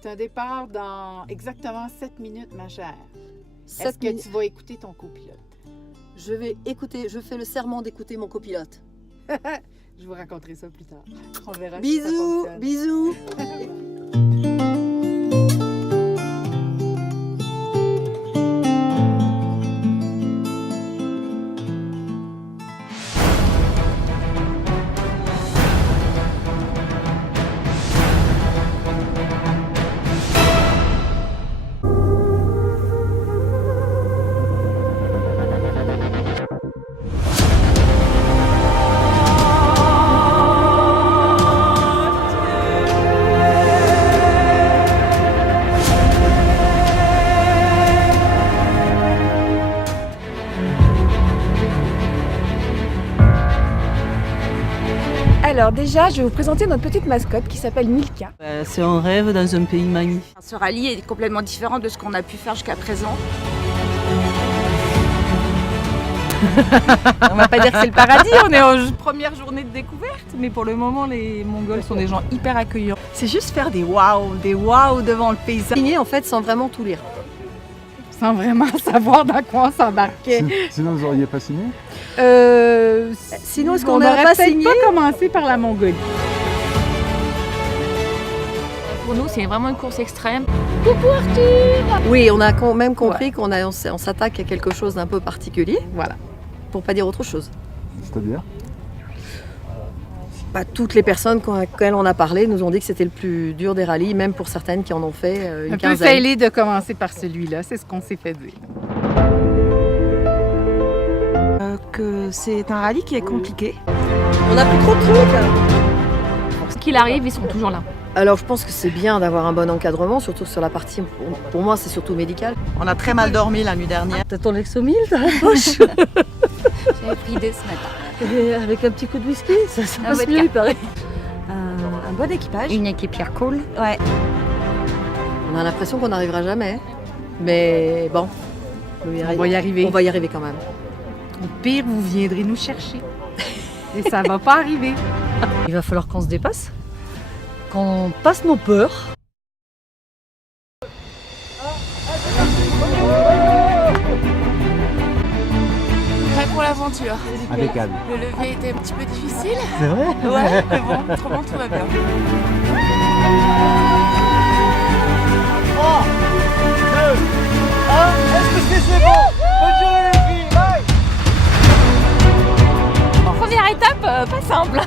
C'est un départ dans exactement 7 minutes, ma chère. 7 Est-ce que minutes. tu vas écouter ton copilote? Je vais écouter, je fais le serment d'écouter mon copilote. Je vous raconterai ça plus tard. On verra si ça Bisous, fonctionne. bisous. Alors déjà, je vais vous présenter notre petite mascotte qui s'appelle Milka. C'est un rêve dans un pays magnifique. Ce rallye est complètement différent de ce qu'on a pu faire jusqu'à présent. On va pas dire que c'est le paradis, on est en première journée de découverte, mais pour le moment les Mongols sont des gens hyper accueillants. C'est juste faire des waouh devant le paysage. Signé en fait sans vraiment tout lire. Sans vraiment savoir dans quoi on s'embarquait. Sinon, vous n'auriez pas signé? Sinon, est-ce qu'on on n'aurait n'aurait pas peut-être signé? pas commencé par la Mongolie. Pour nous, c'est vraiment une course extrême. Oui, on a quand même compris on s'attaque à quelque chose d'un peu particulier. Voilà. Pour pas dire autre chose. C'est-à-dire? Pas toutes les personnes auxquelles on a parlé nous ont dit que c'était le plus dur des rallyes, même pour certaines qui en ont fait une Un peu quinzaine. failé de commencer par celui-là, c'est ce qu'on s'est fait dire. Que c'est un rallye qui est compliqué. On a pris trop de trucs. Ce qu'il arrive, ils sont toujours là. Alors je pense que c'est bien d'avoir un bon encadrement, surtout sur la partie, pour moi c'est surtout médical. On a très mal dormi la nuit dernière. T'as ton Lexomil dans la poche? J'avais pris des ce matin. Et avec un petit coup de whisky, ça Un passe vodka. mieux, il paraît. Un bon équipage. Une équipière cool. Ouais. On a l'impression qu'on n'arrivera jamais, mais bon, on On va y arriver. On va y arriver quand même. Au pire, vous viendrez nous chercher. Et ça va pas arriver. Il va falloir qu'on se dépasse, qu'on passe nos peurs. Prêt pour l'aventure. Impeccable. Le lever était un petit peu difficile. C'est vrai? Ouais, mais bon, autrement tout va bien. Première étape, pas simple.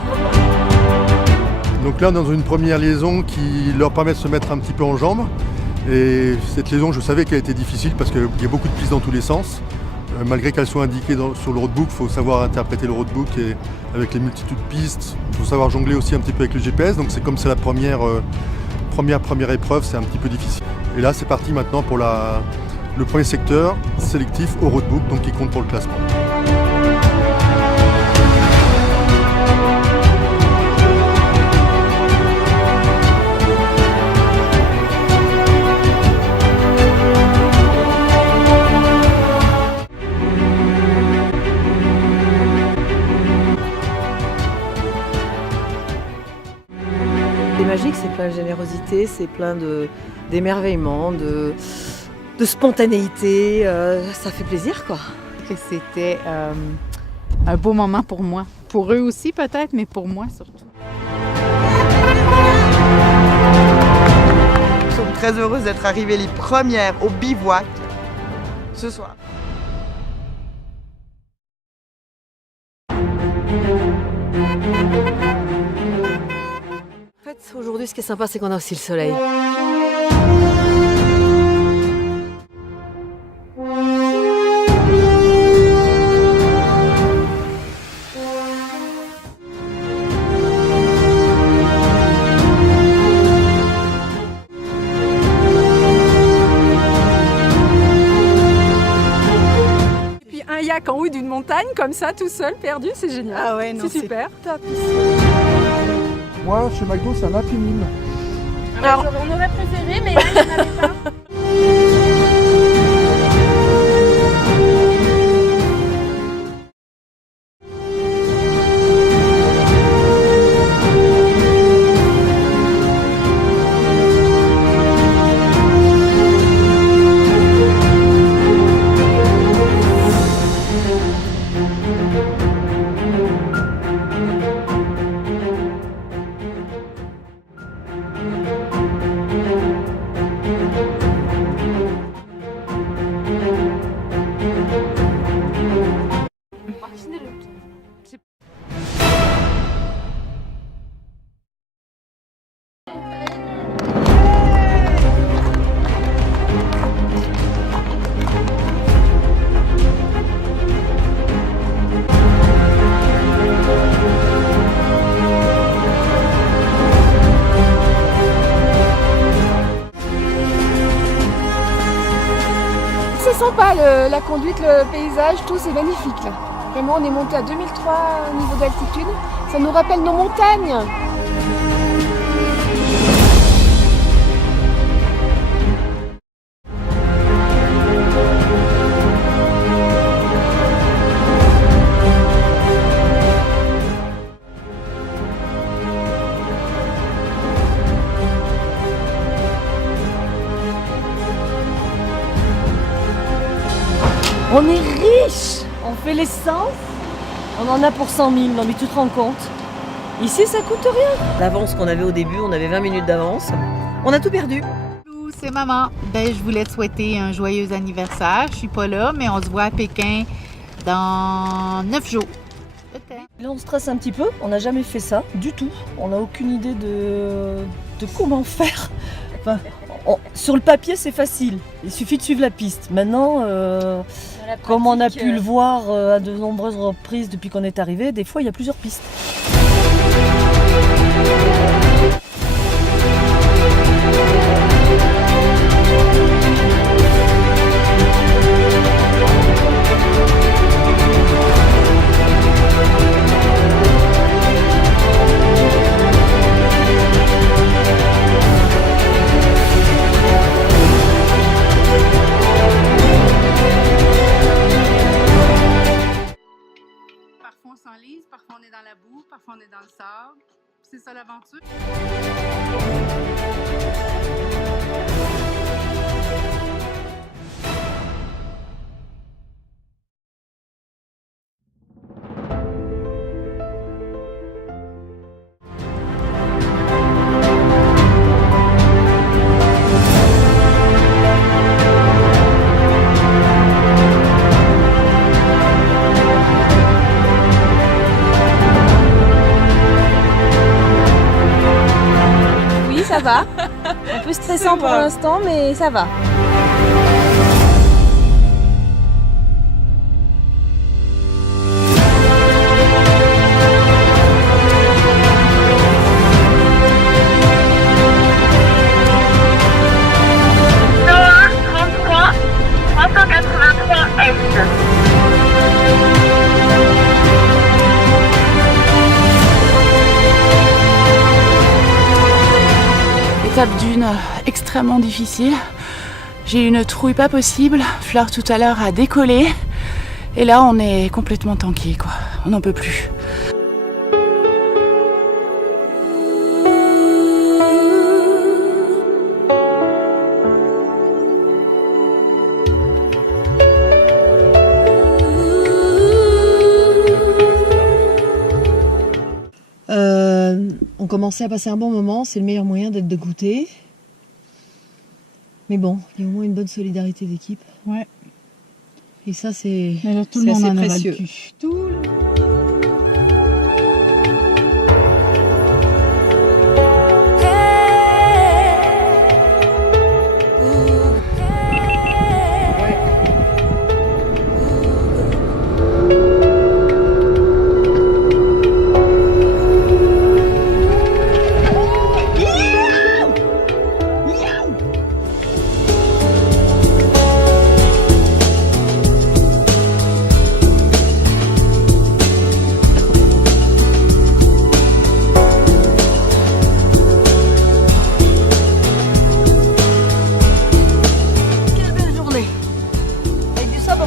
Donc là, dans une première liaison qui leur permet de se mettre un petit peu en jambes. Et cette liaison, je savais qu'elle était difficile parce qu'il y a beaucoup de pistes dans tous les sens. Malgré qu'elles soient indiquées sur le roadbook, il faut savoir interpréter le roadbook et avec les multitudes de pistes. Il faut savoir jongler aussi un petit peu avec le GPS. Donc c'est comme c'est la première épreuve, c'est un petit peu difficile. Et là, c'est parti maintenant pour le premier secteur sélectif au roadbook, donc qui compte pour le classement. C'est magique, c'est plein de générosité, c'est plein d'émerveillement, de spontanéité. Ça fait plaisir, quoi. Que c'était un beau moment pour moi. Pour eux aussi peut-être, mais pour moi surtout. Nous sommes très heureuses d'être arrivées les premières au bivouac ce soir. En fait, aujourd'hui, ce qui est sympa, c'est qu'on a aussi le soleil. Et puis un yak en haut d'une montagne, comme ça, tout seul, perdu, c'est génial. Ah ouais, non, c'est super. top. Moi, chez McDo, c'est un Happy Meal. Alors, On aurait préféré, mais là, il n'y en avait pas. sympa, la conduite, le paysage, tout, c'est magnifique là. Vraiment, on est monté à 2003 au niveau d'altitude. Ça nous rappelle nos montagnes. On est riche, on fait l'essence, on en a pour 100 000, non mais tu te rends compte? Ici ça coûte rien. L'avance qu'on avait au début, on avait 20 minutes d'avance. On a tout perdu. Bonjour, c'est maman. Je voulais te souhaiter un joyeux anniversaire. Je suis pas là, mais on se voit à Pékin dans 9 jours. Peut-être. Là on stresse un petit peu, on n'a jamais fait ça du tout. On n'a aucune idée de comment faire. Enfin, sur le papier c'est facile, il suffit de suivre la piste. Maintenant, comme on a pu le voir à de nombreuses reprises depuis qu'on est arrivé, des fois il y a plusieurs pistes. Parfois on s'enlise, parfois on est dans la boue, parfois on est dans le sable. C'est ça l'aventure. Ça va. Un peu stressant pour l'instant, mais ça va. Étape d'une extrêmement difficile. J'ai eu une trouille pas possible. Fleur tout à l'heure a décollé. Et là on est complètement tanké quoi. On n'en peut plus. On commençait à passer un bon moment, c'est le meilleur moyen d'être dégoûté. Mais bon, il y a au moins une bonne solidarité d'équipe. Ouais. Et ça, c'est tout le monde assez en précieux. Tout le...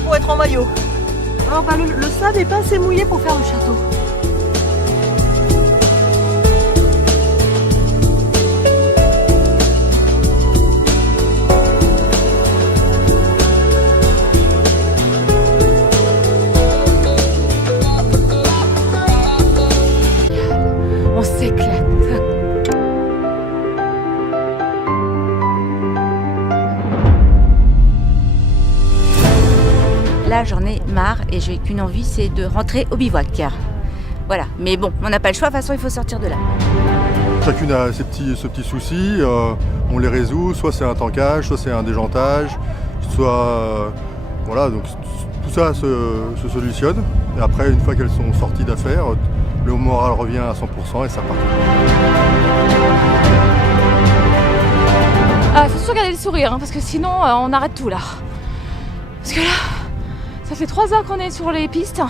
Pour être en maillot. Alors, bah, le sable n'est pas assez mouillé pour faire le château. On s'éclate. Là, j'en ai marre et j'ai qu'une envie, c'est de rentrer au bivouac. Voilà, mais bon, on n'a pas le choix, de toute façon, il faut sortir de là. Chacune a ses petits soucis, on les résout, soit c'est un tankage, soit c'est un déjantage, soit... voilà, donc tout ça se solutionne. Et après, une fois qu'elles sont sorties d'affaires, le moral revient à 100% et ça part. Ah, faut toujours garder le sourire, hein, parce que sinon, on arrête tout là. Parce que là, ça fait 3 heures qu'on est sur les pistes.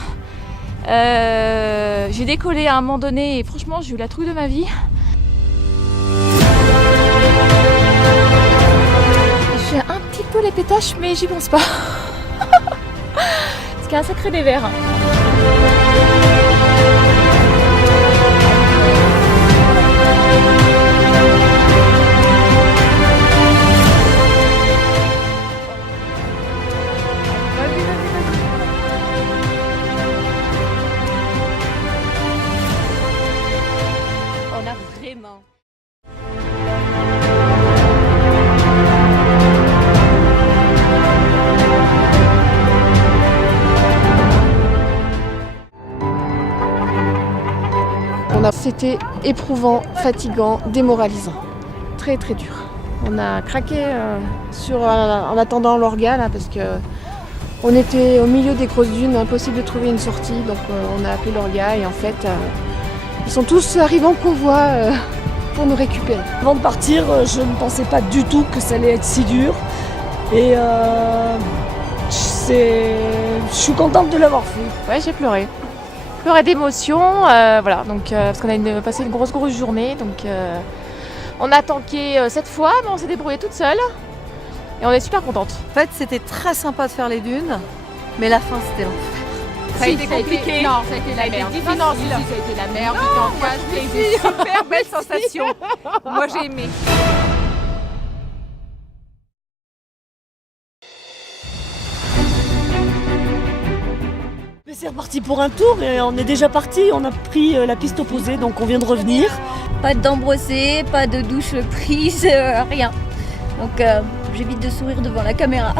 J'ai décollé à un moment donné et franchement j'ai eu la trouille de ma vie. Je fais un petit peu les pétaches mais j'y pense pas. Parce qu'il y a un sacré dévers. On a vraiment... C'était éprouvant, fatigant, démoralisant. Très très dur. On a craqué en attendant l'orga là, parce que on était au milieu des grosses dunes, impossible de trouver une sortie, donc on a appelé l'orga et en fait ils sont tous arrivés en convoi pour nous récupérer. Avant de partir, je ne pensais pas du tout que ça allait être si dur et je suis contente de l'avoir fait. Ouais, j'ai pleuré. Pleuré d'émotion, voilà, donc parce qu'on a passé une grosse journée, donc on a tanké 7 fois, mais on s'est débrouillé toute seule et on est super contente. En fait, c'était très sympa de faire les dunes, mais la fin, c'était l'enfer. Ça a été compliqué. Non, ça a été la merde. Ça a été la merde. C'était une super belle sensation. Moi, j'ai aimé. C'est reparti pour un tour et on est déjà parti, on a pris la piste opposée donc on vient de revenir. Pas de dents brossées, pas de douche prise, rien. Donc j'évite de sourire devant la caméra.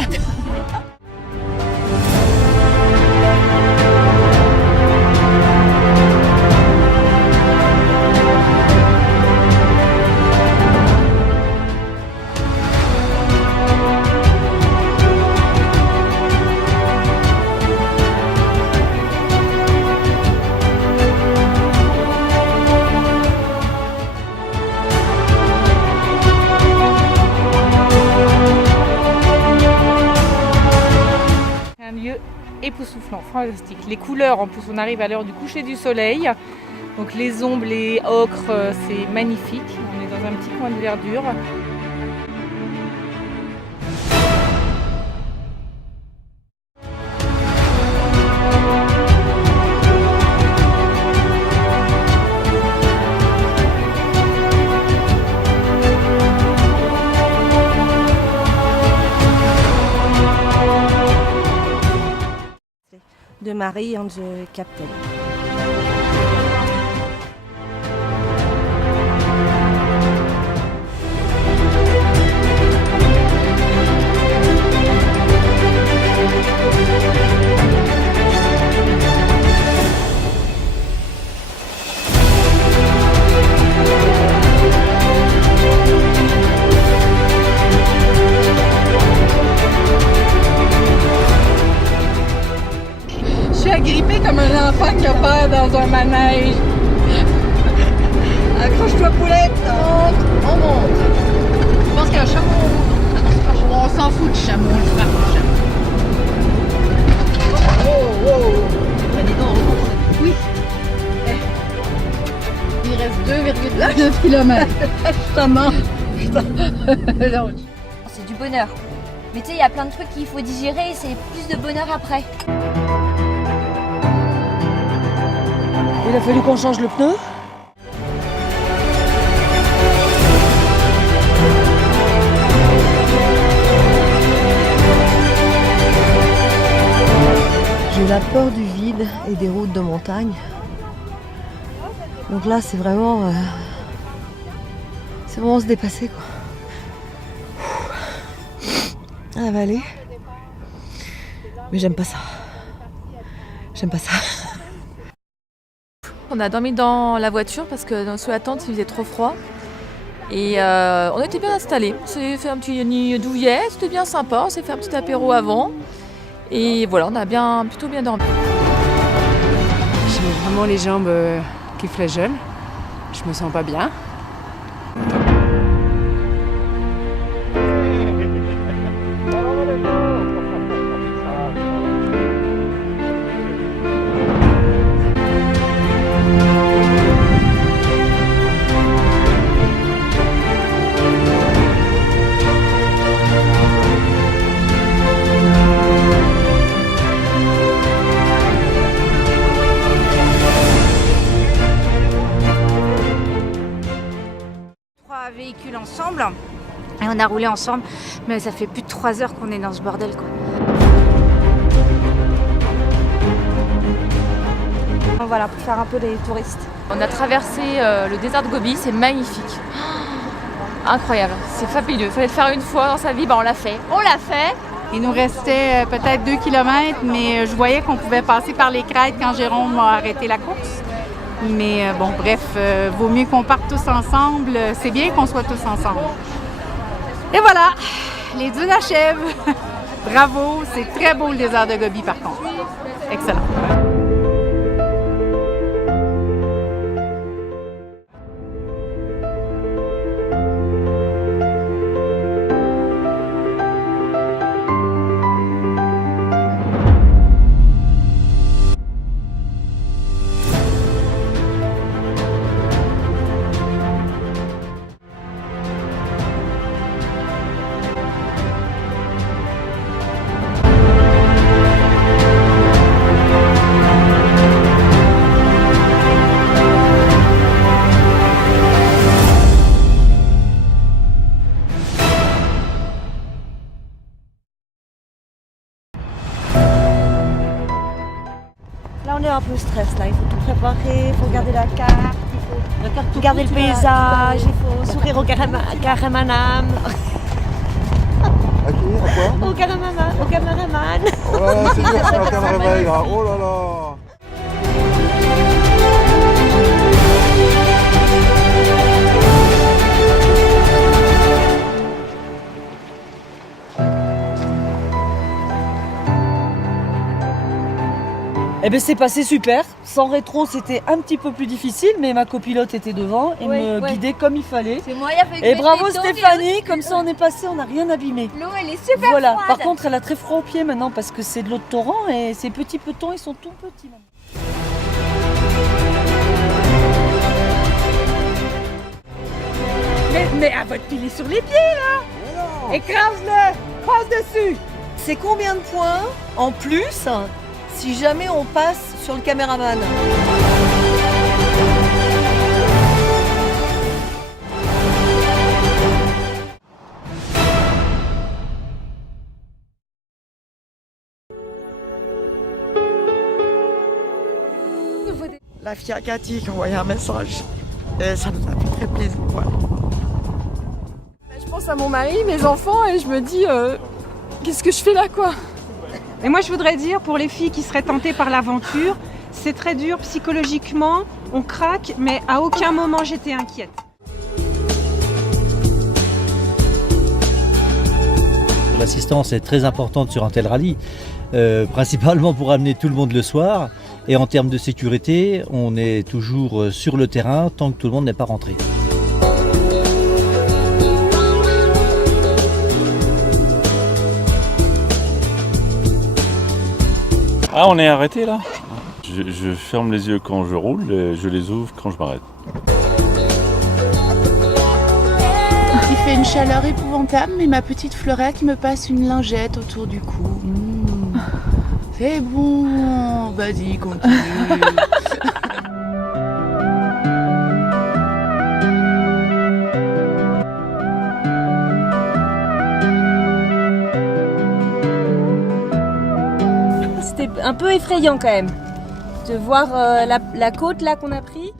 Époustouflant, fantastique. Les couleurs, en plus on arrive à l'heure du coucher du soleil, donc les ombres, les ocres, c'est magnifique. On est dans un petit coin de verdure. De Marie and the Captain. Agrippée comme un enfant qui a peur dans un manège. Accroche-toi poulette. On monte. Je pense qu'il y a un chameau. On s'en fout du chameau, on le frappe le chameau. Oui. Il reste 2,9 km. Justement. C'est du bonheur. Mais tu sais, il y a plein de trucs qu'il faut digérer et c'est plus de bonheur après. Il a fallu qu'on change le pneu. J'ai la peur du vide et des routes de montagne. Donc là, c'est vraiment se dépasser quoi. À la vallée. Mais j'aime pas ça. J'aime pas ça. On a dormi dans la voiture parce que sous la tente il faisait trop froid. Et on était bien installés. On s'est fait un petit nid douillet, c'était bien sympa. On s'est fait un petit apéro avant. Et voilà, on a plutôt bien dormi. J'ai vraiment les jambes qui flageolent. Je me sens pas bien. 3 véhicules ensemble et on a roulé ensemble, mais ça fait plus de 3 heures qu'on est dans ce bordel, quoi. Voilà, pour faire un peu les touristes. On a traversé le désert de Gobi, c'est magnifique. Incroyable, c'est fabuleux. Il fallait le faire une fois dans sa vie, on l'a fait. On l'a fait. Il nous restait peut-être 2 km, mais je voyais qu'on pouvait passer par les crêtes quand Jérôme a arrêté la course. Mais bon, bref, vaut mieux qu'on parte tous ensemble. C'est bien qu'on soit tous ensemble. Et voilà, les dunes achèvent. Bravo, c'est très beau le désert de Gobi par contre. Excellent. Là, on est un peu stress. Là, il faut tout préparer, il faut regarder la carte, il faut regarder le paysage, il faut sourire au cameraman. À qui? À quoi? Au cameraman. Oh là là, c'est dur ça, le réveil là. Oh là là. Eh bien c'est passé super. Sans rétro c'était un petit peu plus difficile, mais ma copilote était devant et me guidait comme il fallait. C'est moi, il a fait et bravo Stéphanie, comme ça on est passé, on n'a rien abîmé. L'eau elle est super Voilà. froide. Par contre elle a très froid aux pieds maintenant parce que c'est de l'eau de torrent et ces petits petons ils sont tout petits maintenant. Mais à votre pied sur les pieds là. Écrase-le, passe dessus. C'est combien de points en plus si jamais on passe sur le caméraman? La fille à Cathy qui a envoyé un message. Et ça nous a fait très plaisir. Voilà. Je pense à mon mari, mes enfants et je me dis qu'est-ce que je fais là quoi. Et moi je voudrais dire pour les filles qui seraient tentées par l'aventure, c'est très dur psychologiquement, on craque, mais à aucun moment j'étais inquiète. L'assistance est très importante sur un tel rallye, principalement pour amener tout le monde le soir. Et en termes de sécurité, on est toujours sur le terrain tant que tout le monde n'est pas rentré. Ah, on est arrêté là? Je ferme les yeux quand je roule et je les ouvre quand je m'arrête. Il fait une chaleur épouvantable, mais ma petite Fleurette me passe une lingette autour du cou. C'est bon, vas-y, continue. C'était un peu effrayant quand même de voir la côte là qu'on a pris.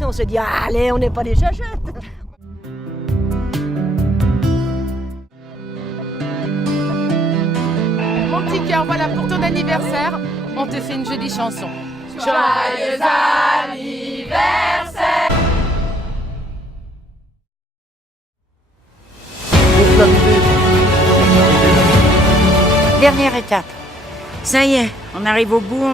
On se dit allez, on n'est pas des chachettes. Mon petit cœur, voilà pour ton anniversaire. on te fait une jolie chanson. Joyeux anniversaire. Dernière étape. Ça y est, on arrive au bout.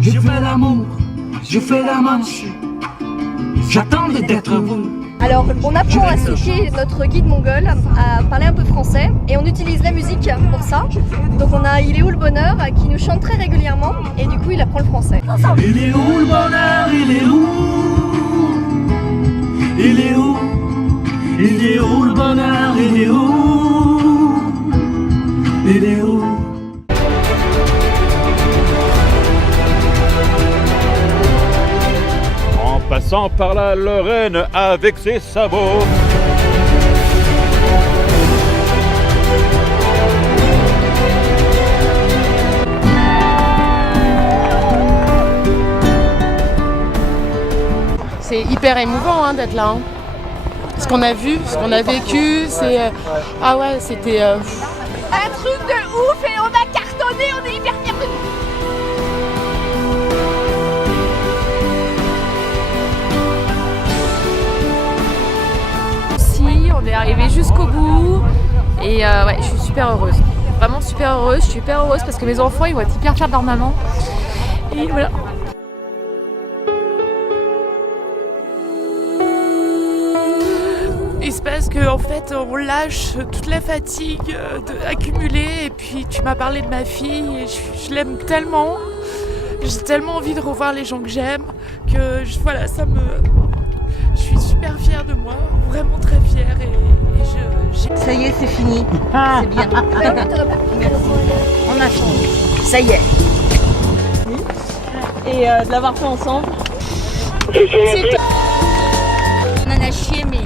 Je fais l'amour, je fais la manche. J'attendais d'être heureux. Alors, on apprend à Suki, notre guide mongol, à parler un peu français et on utilise la musique pour ça. Donc on a Il est où le bonheur qui nous chante très régulièrement et du coup il apprend le français. Il est où le bonheur, il est où? Il est où? Il est où le bonheur, il est où? Il est où? En passant par la Lorraine avec ses sabots. C'est hyper émouvant d'être là. Ce qu'on a vu, ce qu'on a vécu, c'est... Ah ouais, c'était... Un truc de ouf et on a cartonné, on est hyper fiers de nous. Si, on est arrivé jusqu'au bout et ouais, je suis super heureuse. Vraiment super heureuse, je suis hyper heureuse parce que mes enfants ils vont être hyper fiers de leur maman. Et voilà. Il se passe qu'en fait on lâche toute la fatigue accumulée et puis tu m'as parlé de ma fille et je l'aime tellement. J'ai tellement envie de revoir les gens que j'aime que voilà, ça me... Je suis super fière de moi, vraiment très fière et Ça y est, c'est fini. C'est bien. Merci. On a fini. Ça y est. Et de l'avoir fait ensemble. On en a chié, mais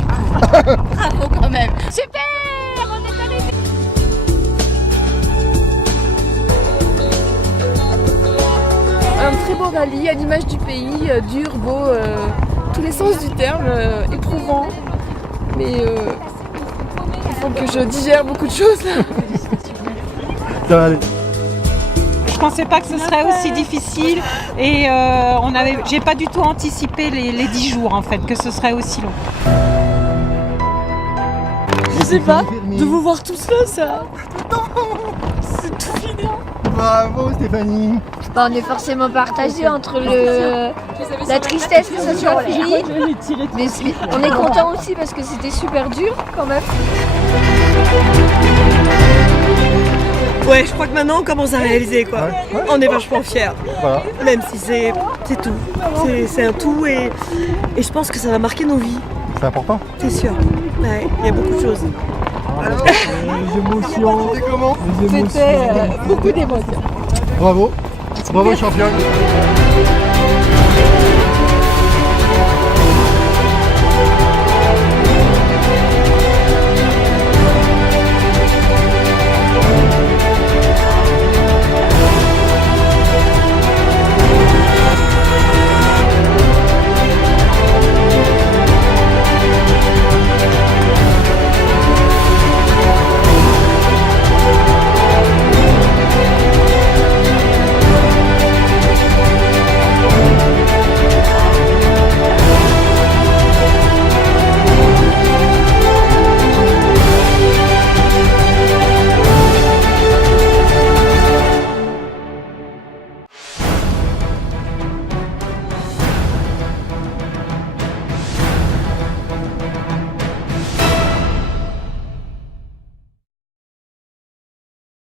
bravo quand même. Super, on est allé. Un très beau rallye à l'image du pays, dur, beau, tous les sens du terme, éprouvant. Mais il faut que je digère beaucoup de choses là. Ça va aller. Je pensais pas que ce serait aussi difficile et j'ai pas du tout anticipé les 10 jours en fait, que ce serait aussi long. Je sais pas, de vous voir tous là, ça... C'est tout fini. Bravo Stéphanie. On est forcément partagé entre la tristesse que ça soit fini, mais on est content aussi parce que c'était super dur quand même. Ouais, je crois que maintenant on commence à réaliser quoi. Ouais. On est vachement fiers. Voilà. Même si c'est tout. C'est un tout et je pense que ça va marquer nos vies. C'est important. C'est sûr. Ouais, il y a beaucoup de choses. Alors, les émotions. C'était comment? C'était beaucoup d'émotions. Bravo. Bravo championne.